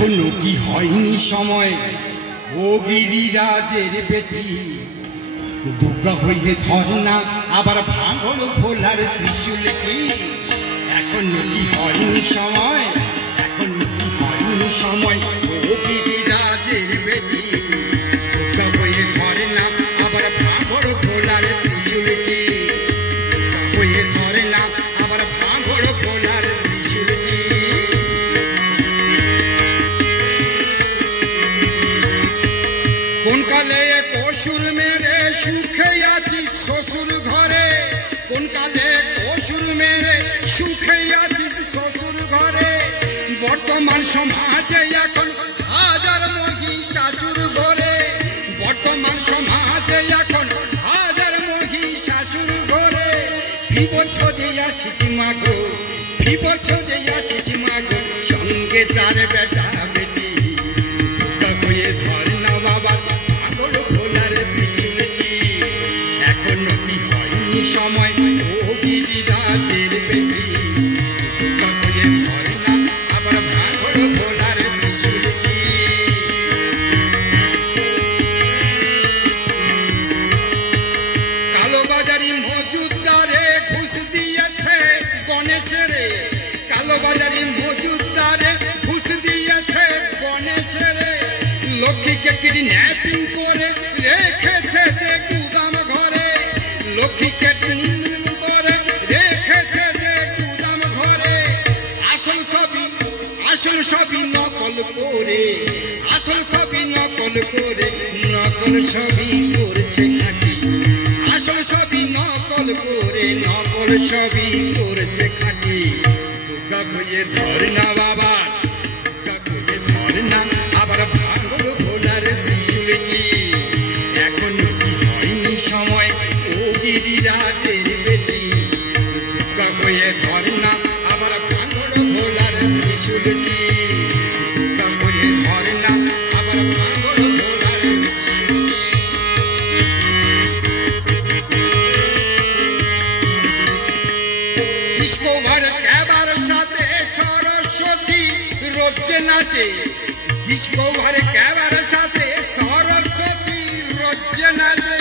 এখনো কি হয়নি সময় ও গিরিরাজের বেটি দুর্গা হয়ে ধরনা আবার ভাঙড় ভোলার ত্রিশূলটি এখনো কি হয়নি সময় এখনো কি হয়নি সময় ও গিরিরাজের বেটি দুর্গা হয়ে ধরনা আবার ভাঙড় ভোলার ত্রিশূলটি দুর্গা হয়ে ধরনা আবার ভাঙড় ভোলার ত্রিশূলটি কোন কালে কসুর মেরে সুখে আছিস শ্বশুর ঘরে কোন কালে কসুর মেরে সুখে আছিস শ্বশুর ঘরে বর্তমান সমাজে এখন হাজার মহিষাসুর ঘরে বর্তমান সমাজে এখন হাজার মহিষাসুর ঘরে বিবছরে আসিস মাগো বিবছরে আসিস মাগো সঙ্গে চার বেটা বেটি দুর্গা হয়ে ধর না বাবা ভাঙড় ভোলার ত্রিশূলটি এখনো কি হয়নি সময় ও গিরিরাজের বেটি দুর্গা হয়ে ধর না আবার ভাঙড় ভোলার ত্রিশূলটি কালোবাজারি মজুদারে ঘুষ দিয়েছে গণেশের কালোবাজারি মজুদারে ঘুষ দিয়েছে গণেশের লক্ষ্মীকে কিডন্যাপিং করে রেখেছে যে গুদাম ঘরে লক্ষ্মীকে কিডন্যাপিং করে রেখেছে যে গুদাম ঘরে আসল সবই নকল করে আসল সবই নকল করে নকল সবই করছে খাঁটি আসল সবই নকল করে নকল সবই করছে খাঁটি দুর্গা হয়ে ধর না বাবা দুর্গা হয়ে ধর না আবার ভাঙড় ভোলার ত্রিশূলটি এখনো কি হয়নি সময় ও গিরিরাজের বেটি দুর্গা হয়ে ধর না আবার ভাঙড় ভোলার ত্রিশূলটি দুর্গা হয়ে ধর না আবার ভাঙড় ভোলার ত্রিশূলটি ডিসকভার ক্যাবার সাথে সরস্বতী রোজে নাচে ডিসকভার ক্যাবার সাথে সরস্বতী রোজে নাচে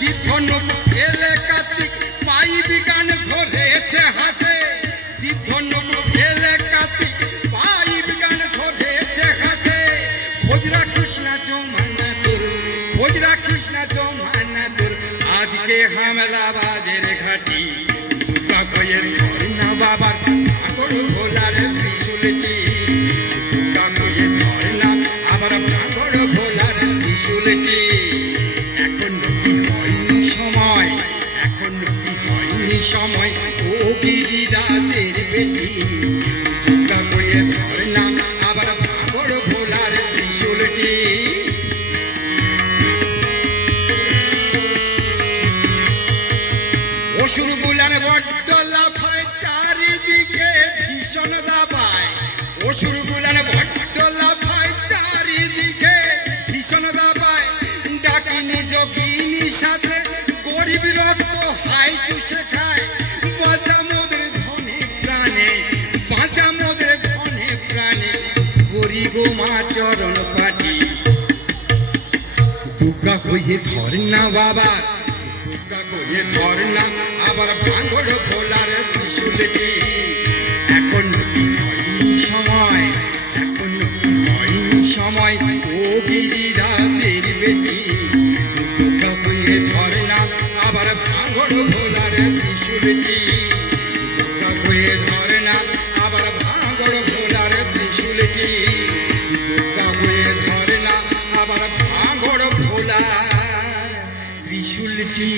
তীর্থনক ফেলে কার্তিক পাইপ গান ধরেছে হাতে তীর্থনক ফেলে কার্তিক পাইপ গান ধরেছে হাতে খোঁজরা কৃষ্ণা জমানা তোর খোঁজরা কৃষ্ণা জমানা তোর আজকে হামলা বাজের ঘাটি দুর্গা হয়ে ধর না বাবার ভাঙড় ভোলার ত্রিশূলটি দুর্গা হয়ে ধর না আবার ভাঙড় ভোলার ত্রিশূলটি এখনো কি হয়নি সময় এখনো কি হয়নি সময় ও গিরিরাজের বেটি দুর্গা হয়ে ধর না আবার ভাঙড় ভোলার ত্রিশূলটি অসুরগুলার বড্ড লাফায় চারিদিকে ভীষণ দাবায় অসুরগুলার বড্ড লাফায় চারিদিকে ভীষণ দাবায় ডাকিনি যোগিনী সাথে গরিব রক্ত হাই চুষে খায় বাঁচা মোদের ধনে প্রাণে বাঁচা মোদের ধনে প্রাণে ধরি গো মা চরণ পাটি দুর্গা হয়ে ধর না বাবা দুর্গা হয়ে ধর না আবার ভাঙড় ভোলার ত্রিশূলটি এখনো কি হয়নি সময় এখনো কি হয়নি সময় ও গিরিরাজের বেটি দুর্গা হয়ে ধর না আবার ভাঙড় ভোলার ত্রিশূলটি দুর্গা হয়ে ধর না আবার ভাঙড় ভোলার ত্রিশূলটি দুর্গা হয়ে ধর না আবার ভাঙড় ভোলার ত্রিশূলটি